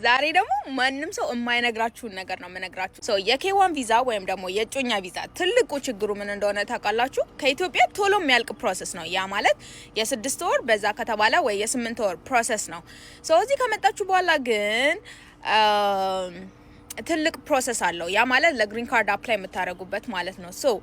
ዛሬ ደግሞ ማንም ሰው የማይነግራችሁን ነገር ነው የምነግራችሁ። ሶ የኬዋን ቪዛ ወይም ደግሞ የእጮኛ ቪዛ ትልቁ ችግሩ ምን እንደሆነ ታውቃላችሁ? ከኢትዮጵያ ቶሎ የሚያልቅ ፕሮሰስ ነው። ያ ማለት የ6 ወር በዛ ከተባለ ወይ የ8 ወር ፕሮሰስ ነው። ሶ እዚህ ከመጣችሁ በኋላ ግን ትልቅ ፕሮሰስ አለው። ያ ማለት ለግሪን ካርድ አፕላይ የምታደርጉበት ማለት ነው። ሶ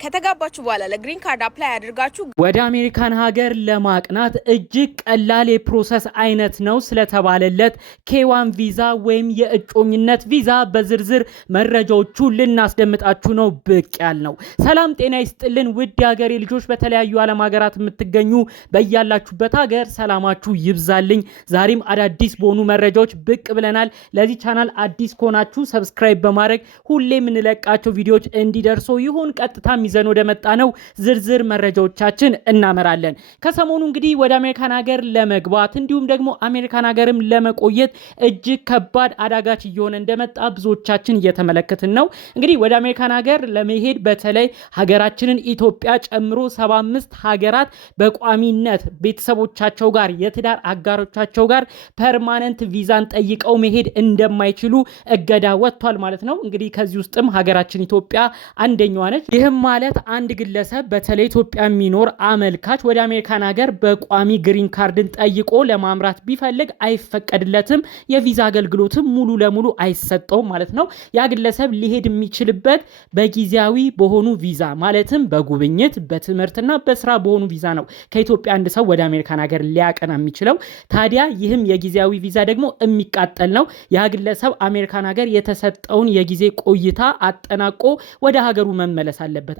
ከተጋባችሁ በኋላ ለግሪን ካርድ አፕላይ አድርጋችሁ ወደ አሜሪካን ሀገር ለማቅናት እጅግ ቀላል የፕሮሰስ አይነት ነው ስለተባለለት ኬዋን ቪዛ ወይም የእጮኝነት ቪዛ በዝርዝር መረጃዎቹ ልናስደምጣችሁ ነው ብቅ ያልነው። ሰላም ጤና ይስጥልን ውድ የሀገሬ ልጆች፣ በተለያዩ ዓለም ሀገራት የምትገኙ በያላችሁበት ሀገር ሰላማችሁ ይብዛልኝ። ዛሬም አዳዲስ በሆኑ መረጃዎች ብቅ ብለናል። ለዚህ ቻናል አዲስ ከሆናችሁ ሰብስክራይብ በማድረግ ሁሌ የምንለቃቸው ቪዲዮዎች እንዲደርሱ ይሁን። ቀጥታ ይዘን ወደ መጣ ነው ዝርዝር መረጃዎቻችን እናመራለን። ከሰሞኑ እንግዲህ ወደ አሜሪካን ሀገር ለመግባት እንዲሁም ደግሞ አሜሪካን ሀገርም ለመቆየት እጅግ ከባድ አዳጋች እየሆነ እንደመጣ ብዙዎቻችን እየተመለከትን ነው። እንግዲህ ወደ አሜሪካን ሀገር ለመሄድ በተለይ ሀገራችንን ኢትዮጵያ ጨምሮ 75 ሀገራት በቋሚነት ቤተሰቦቻቸው ጋር የትዳር አጋሮቻቸው ጋር ፐርማነንት ቪዛን ጠይቀው መሄድ እንደማይችሉ እገዳ ወጥቷል ማለት ነው። እንግዲህ ከዚህ ውስጥም ሀገራችን ኢትዮጵያ አንደኛዋ ነች። ይህም ማለት አንድ ግለሰብ በተለይ ኢትዮጵያ የሚኖር አመልካች ወደ አሜሪካን ሀገር በቋሚ ግሪን ካርድን ጠይቆ ለማምራት ቢፈልግ አይፈቀድለትም። የቪዛ አገልግሎትም ሙሉ ለሙሉ አይሰጠውም ማለት ነው። ያ ግለሰብ ሊሄድ የሚችልበት በጊዜያዊ በሆኑ ቪዛ ማለትም በጉብኝት በትምህርትና በስራ በሆኑ ቪዛ ነው ከኢትዮጵያ አንድ ሰው ወደ አሜሪካን ሀገር ሊያቀና የሚችለው። ታዲያ ይህም የጊዜያዊ ቪዛ ደግሞ የሚቃጠል ነው። ያ ግለሰብ አሜሪካን ሀገር የተሰጠውን የጊዜ ቆይታ አጠናቆ ወደ ሀገሩ መመለስ አለበት።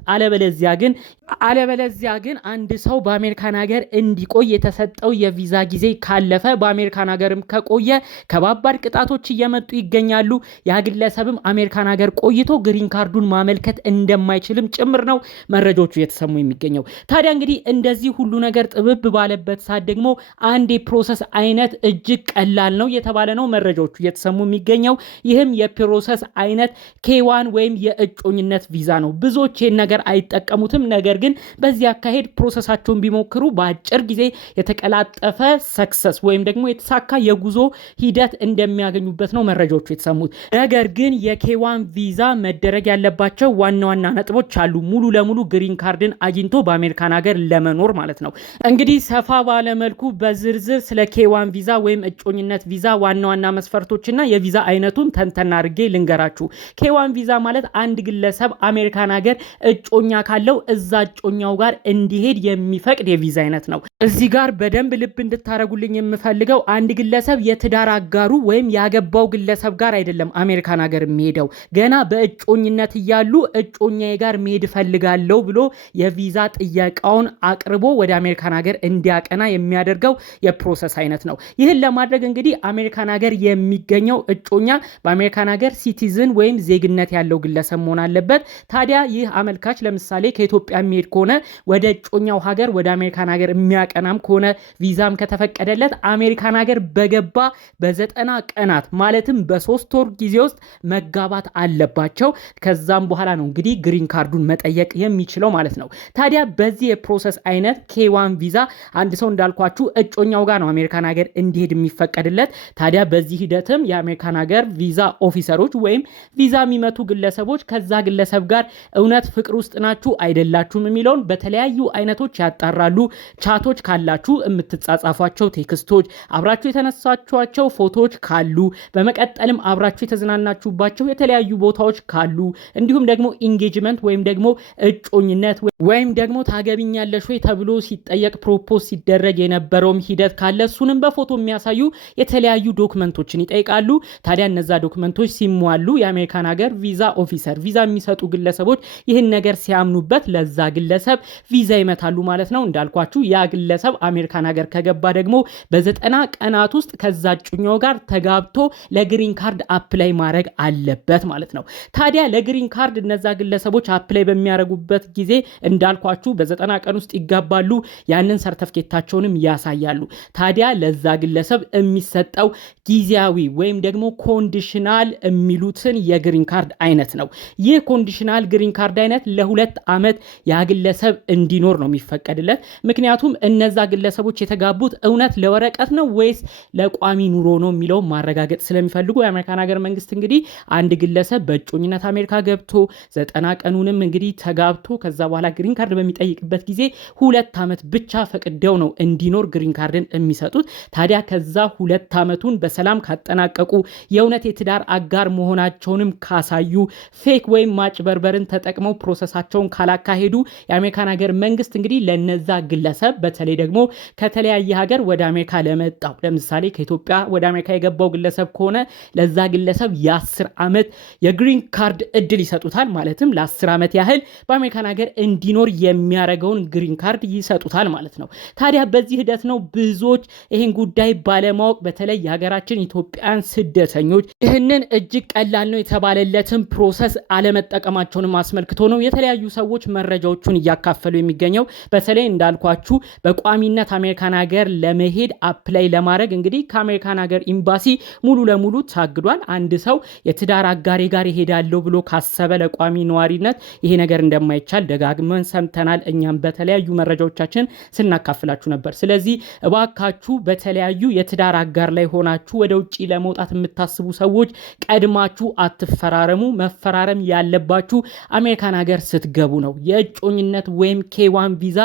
አለበለዚያ ግን አንድ ሰው በአሜሪካን ሀገር እንዲቆይ የተሰጠው የቪዛ ጊዜ ካለፈ በአሜሪካን ሀገርም ከቆየ ከባባድ ቅጣቶች እየመጡ ይገኛሉ። ያ ግለሰብም አሜሪካን ሀገር ቆይቶ ግሪን ካርዱን ማመልከት እንደማይችልም ጭምር ነው መረጃዎቹ እየተሰሙ የሚገኘው። ታዲያ እንግዲህ እንደዚህ ሁሉ ነገር ጥብብ ባለበት ሰዓት ደግሞ አንድ የፕሮሰስ አይነት እጅግ ቀላል ነው የተባለ ነው መረጃዎቹ እየተሰሙ የሚገኘው። ይህም የፕሮሰስ አይነት ኬዋን ወይም የእጮኝነት ቪዛ ነው። ብዙዎች ነገር አይጠቀሙትም። ነገር ግን በዚህ አካሄድ ፕሮሰሳቸውን ቢሞክሩ በአጭር ጊዜ የተቀላጠፈ ሰክሰስ ወይም ደግሞ የተሳካ የጉዞ ሂደት እንደሚያገኙበት ነው መረጃዎቹ የተሰሙት። ነገር ግን የኬዋን ቪዛ መደረግ ያለባቸው ዋና ዋና ነጥቦች አሉ። ሙሉ ለሙሉ ግሪን ካርድን አግኝቶ በአሜሪካን ሀገር ለመኖር ማለት ነው። እንግዲህ ሰፋ ባለመልኩ በዝርዝር ስለ ኬዋን ቪዛ ወይም እጮኝነት ቪዛ ዋና ዋና መስፈርቶችና የቪዛ አይነቱን ተንተና አድርጌ ልንገራችሁ። ኬዋን ቪዛ ማለት አንድ ግለሰብ አሜሪካን ሀገር እጮኛ ካለው እዛ እጮኛው ጋር እንዲሄድ የሚፈቅድ የቪዛ አይነት ነው። እዚህ ጋር በደንብ ልብ እንድታረጉልኝ የምፈልገው አንድ ግለሰብ የትዳር አጋሩ ወይም ያገባው ግለሰብ ጋር አይደለም አሜሪካን ሀገር የሚሄደው። ገና በእጮኝነት እያሉ እጮኛዬ ጋር መሄድ ፈልጋለሁ ብሎ የቪዛ ጥያቄውን አቅርቦ ወደ አሜሪካን ሀገር እንዲያቀና የሚያደርገው የፕሮሰስ አይነት ነው። ይህን ለማድረግ እንግዲህ አሜሪካን ሀገር የሚገኘው እጮኛ በአሜሪካን ሀገር ሲቲዝን ወይም ዜግነት ያለው ግለሰብ መሆን አለበት። ታዲያ ይህ አመልካች ለምሳሌ ከኢትዮጵያ የሚሄድ ከሆነ ወደ እጮኛው ሀገር ወደ አሜሪካን ሀገር የሚያቀናም ከሆነ ቪዛም ከተፈቀደለት አሜሪካን ሀገር በገባ በ90 ቀናት ማለትም በ3 ወር ጊዜ ውስጥ መጋባት አለባቸው። ከዛም በኋላ ነው እንግዲህ ግሪን ካርዱን መጠየቅ የሚችለው ማለት ነው። ታዲያ በዚህ የፕሮሰስ አይነት ኬዋን ቪዛ አንድ ሰው እንዳልኳችሁ እጮኛው ጋር ነው አሜሪካን ሀገር እንዲሄድ የሚፈቀድለት። ታዲያ በዚህ ሂደትም የአሜሪካን ሀገር ቪዛ ኦፊሰሮች ወይም ቪዛ የሚመቱ ግለሰቦች ከዛ ግለሰብ ጋር እውነት ፍቅር ውስጥ ናችሁ አይደላችሁም የሚለውን በተለያዩ አይነቶች ያጣራሉ። ቻቶች ካላችሁ የምትጻጻፏቸው ቴክስቶች፣ አብራችሁ የተነሳችኋቸው ፎቶዎች ካሉ፣ በመቀጠልም አብራችሁ የተዝናናችሁባቸው የተለያዩ ቦታዎች ካሉ፣ እንዲሁም ደግሞ ኢንጌጅመንት ወይም ደግሞ እጮኝነት ወይም ደግሞ ታገቢኛለሽ ወይ ተብሎ ሲጠየቅ ፕሮፖዝ ሲደረግ የነበረውም ሂደት ካለ እሱንም በፎቶ የሚያሳዩ የተለያዩ ዶክመንቶችን ይጠይቃሉ። ታዲያ እነዛ ዶክመንቶች ሲሟሉ የአሜሪካን ሀገር ቪዛ ኦፊሰር ቪዛ የሚሰጡ ግለሰቦች ይህን ነገር ሲያምኑበት ለዛ ግለሰብ ቪዛ ይመታሉ ማለት ነው። እንዳልኳችሁ ያ ግለሰብ አሜሪካን ሀገር ከገባ ደግሞ በ90 ቀናት ውስጥ ከዛ እጮኛው ጋር ተጋብቶ ለግሪን ካርድ አፕላይ ማድረግ አለበት ማለት ነው። ታዲያ ለግሪን ካርድ እነዛ ግለሰቦች አፕላይ በሚያደርጉበት ጊዜ እንዳልኳችሁ በ90 ቀን ውስጥ ይጋባሉ። ያንን ሰርተፍኬታቸውንም ያሳያሉ። ታዲያ ለዛ ግለሰብ የሚሰጠው ጊዜያዊ ወይም ደግሞ ኮንዲሽናል የሚሉትን የግሪን ካርድ አይነት ነው። ይህ ኮንዲሽናል ግሪን ካርድ አይነት ለ2 ዓመት ያ ግለሰብ እንዲኖር ነው የሚፈቀድለት። ምክንያቱም እነዛ ግለሰቦች የተጋቡት እውነት ለወረቀት ነው ወይስ ለቋሚ ኑሮ ነው የሚለው ማረጋገጥ ስለሚፈልጉ የአሜሪካን ሀገር መንግስት እንግዲህ አንድ ግለሰብ በእጮኝነት አሜሪካ ገብቶ 90 ቀኑንም እንግዲህ ተጋብቶ ከዛ በኋላ ግሪን ካርድ በሚጠይቅበት ጊዜ 2 ዓመት ብቻ ፈቅደው ነው እንዲኖር ግሪን ካርድን የሚሰጡት። ታዲያ ከዛ 2 ዓመቱን በሰላም ካጠናቀቁ የእውነት የትዳር አጋር መሆናቸውንም ካሳዩ ፌክ ወይም ማጭበርበርን ተጠቅመው ፕሮሰሳቸውን ካላካሄዱ የአሜሪካን ሀገር መንግስት እንግዲህ ለነዛ ግለሰብ በተለይ ደግሞ ከተለያየ ሀገር ወደ አሜሪካ ለመጣው ለምሳሌ ከኢትዮጵያ ወደ አሜሪካ የገባው ግለሰብ ከሆነ ለዛ ግለሰብ የ10 ዓመት የግሪን ካርድ እድል ይሰጡታል። ማለትም ለ10 ዓመት ያህል በአሜሪካን ሀገር እንዲኖር የሚያደርገውን ግሪን ካርድ ይሰጡታል ማለት ነው። ታዲያ በዚህ ሂደት ነው ብዙዎች ይህን ጉዳይ ባለማወቅ በተለይ የሀገራችን ኢትዮጵያን ስደተኞች ይህንን እጅግ ቀላል ነው የተባለለትን ፕሮሰስ አለመጠቀማቸውንም አስመልክቶ ነው የተለያዩ ሰዎች መረጃዎቹን እያካፈሉ የሚገኘው። በተለይ እንዳልኳችሁ በቋሚነት አሜሪካን ሀገር ለመሄድ አፕላይ ለማድረግ እንግዲህ ከአሜሪካን ሀገር ኤምባሲ ሙሉ ለሙሉ ታግዷል። አንድ ሰው የትዳር አጋሬ ጋር ይሄዳለሁ ብሎ ካሰበ ለቋሚ ነዋሪነት ይሄ ነገር እንደማይቻል ደጋግመን ሰምተናል። እኛም በተለያዩ መረጃዎቻችን ስናካፍላችሁ ነበር። ስለዚህ እባካችሁ በተለያዩ የትዳር አጋር ላይ ሆናችሁ ወደ ውጪ ለመውጣት የምታስቡ ሰዎች ቀድማችሁ አትፈራረሙ። መፈራረም ያለባችሁ አሜሪካን ሀገር ስትገቡ ነው። የእጮኝነት ወይም ኬዋን ቪዛ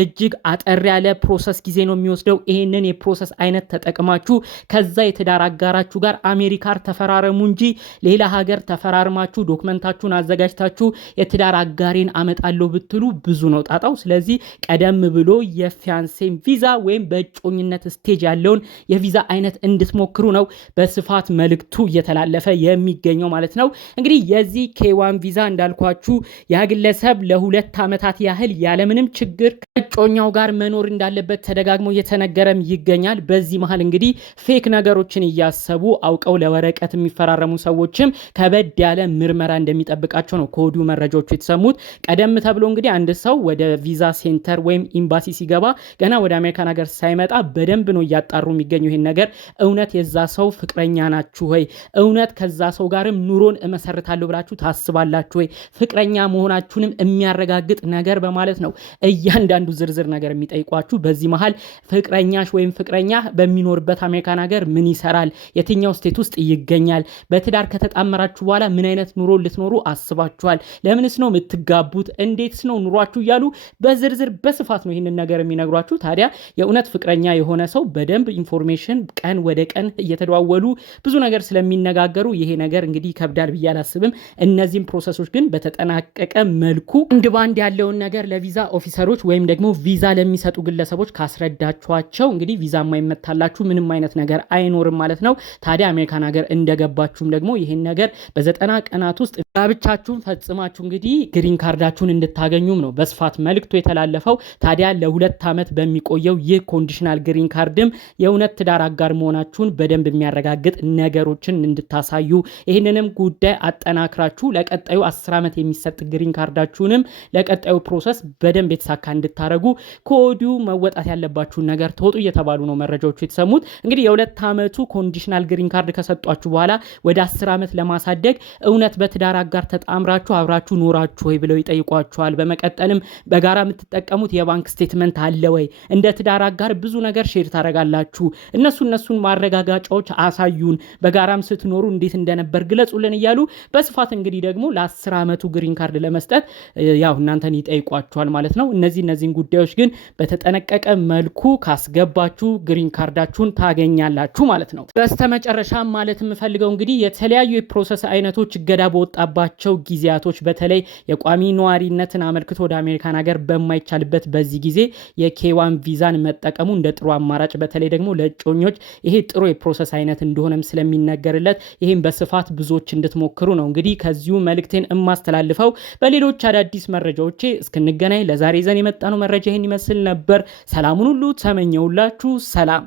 እጅግ አጠር ያለ ፕሮሰስ ጊዜ ነው የሚወስደው። ይሄንን የፕሮሰስ አይነት ተጠቅማችሁ ከዛ የትዳር አጋራችሁ ጋር አሜሪካር ተፈራረሙ እንጂ ሌላ ሀገር ተፈራርማችሁ ዶክመንታችሁን አዘጋጅታችሁ የትዳር አጋሬን አመጣለሁ ብትሉ ብዙ ነው ጣጣው። ስለዚህ ቀደም ብሎ የፊያንሴን ቪዛ ወይም በእጮኝነት ስቴጅ ያለውን የቪዛ አይነት እንድትሞክሩ ነው በስፋት መልእክቱ እየተላለፈ የሚገኘው ማለት ነው። እንግዲህ የዚህ ኬዋን ቪዛ እንዳልኳችሁ ያ ግለሰብ ለ2 ዓመታት ያህል ያለምንም ችግር ከእጮኛው ጋር መኖር እንዳለበት ተደጋግሞ እየተነገረም ይገኛል። በዚህ መሃል እንግዲህ ፌክ ነገሮችን እያሰቡ አውቀው ለወረቀት የሚፈራረሙ ሰዎችም ከበድ ያለ ምርመራ እንደሚጠብቃቸው ነው ከወዲሁ መረጃዎቹ የተሰሙት። ቀደም ተብሎ እንግዲህ አንድ ሰው ወደ ቪዛ ሴንተር ወይም ኤምባሲ ሲገባ ገና ወደ አሜሪካን ሀገር ሳይመጣ በደንብ ነው እያጣሩ የሚገኙ ይሄን ነገር እውነት የዛ ሰው ፍቅረኛ ናችሁ ወይ? እውነት ከዛ ሰው ጋርም ኑሮን እመሰርታለሁ ብላችሁ ታስባላችሁ ወይ? ፍቅረኛ መሆናችሁንም የሚያረጋግጥ ነገር በማለት ነው እያንዳንዱ ዝርዝር ነገር የሚጠይቋችሁ። በዚህ መሃል ፍቅረኛሽ ወይም ፍቅረኛ በሚኖርበት አሜሪካን ሀገር ምን ይሰራል? የትኛው ስቴት ውስጥ ይገኛል? በትዳር ከተጣመራችሁ በኋላ ምን አይነት ኑሮ ልትኖሩ አስባችኋል? ለምንስ ነው የምትጋቡት? እንዴትስ ነው ኑሯችሁ? እያሉ በዝርዝር በስፋት ነው ይህንን ነገር የሚነግሯችሁ። ታዲያ የእውነት ፍቅረኛ የሆነ ሰው በደንብ ኢንፎርሜሽን ቀን ወደ ቀን እየተደዋወሉ ብዙ ነገር ስለሚነጋገሩ ይሄ ነገር እንግዲህ ይከብዳል ብዬ አላስብም። እነዚህም ፕሮሰሶች ግን በተጠናቀቀ መልኩ አንድ ባንድ ያለውን ነገር ለቪዛ ኦፊሰሮች ወይም ደግሞ ቪዛ ለሚሰጡ ግለሰቦች ካስረዳችኋቸው እንግዲህ ቪዛ የማይመታላችሁ ምንም አይነት ነገር አይኖርም ማለት ነው። ታዲያ አሜሪካን ሀገር እንደገባችሁም ደግሞ ይሄን ነገር በ90 ቀናት ውስጥ ጋብቻችሁን ፈጽማችሁ እንግዲህ ግሪን ካርዳችሁን እንድታገኙም ነው በስፋት መልእክቱ የተላለፈው። ታዲያ ለ2 ዓመት በሚቆየው ይህ ኮንዲሽናል ግሪን ካርድም የእውነት ትዳር አጋር መሆናችሁን በደንብ የሚያረጋግጥ ነገሮችን እንድታሳዩ ይህንንም ጉዳይ አጠናክራችሁ ለቀጣዩ 10 ዓመት የሚሰጥ ግሪን ካርዳችሁንም ለቀጣዩ ፕሮሰስ በደንብ የተሳካ እንድታረጉ ከወዲሁ መወጣት ያለባችሁን ነገር ተወጡ እየተባሉ ነው መረጃዎቹ የተሰሙት። እንግዲህ የ2 ዓመቱ ኮንዲሽናል ግሪን ካርድ ከሰጧችሁ በኋላ ወደ 10 ዓመት ለማሳደግ እውነት በትዳር አጋር ተጣምራችሁ አብራችሁ ኖራችሁ ወይ ብለው ይጠይቋችኋል። በመቀጠልም በጋራ የምትጠቀሙት የባንክ ስቴትመንት አለ ወይ? እንደ ትዳር አጋር ብዙ ነገር ሼር ታደርጋላችሁ። እነሱን ማረጋጋጫዎች አሳዩን፣ በጋራም ስትኖሩ እንዴት እንደነበር ግለጹልን እያሉ በስፋት እንግዲህ ደግሞ ለ10 ዓመቱ ግሪን ካርድ ለመስጠት ያው እናንተን ይጠይቋችኋል ማለት ነው። እነዚህን ጉዳዮች ግን በተጠነቀቀ መልኩ ካስገባችሁ ግሪን ካርዳችሁን ታገኛላችሁ ማለት ነው። በስተመጨረሻ ማለት የምፈልገው እንግዲህ የተለያዩ የፕሮሰስ አይነቶች እገዳ በወጣባቸው ጊዜያቶች በተለይ የቋሚ ነዋሪነትን አመልክቶ ወደ አሜሪካን ሀገር በማይቻልበት በዚህ ጊዜ የኬዋን ቪዛን መጠቀሙ እንደ ጥሩ አማራጭ በተለይ ደግሞ ለእጮኞች ይሄ ጥሩ የፕሮሰስ አይነት እንደሆነም ስለሚነገርለት ይህም በስፋት ብዙዎች እንድትሞክሩ ነው እንግዲህ ከዚሁ መልእክቴን የማስተላልፈው። በሌሎች አዳዲስ መረጃዎቼ እስክንገናኝ ለዛሬ ይዘን የመጣነው መረጃ ይህን ይመስል ነበር። ሰላሙን ሁሉ ተመኘውላችሁ። ሰላም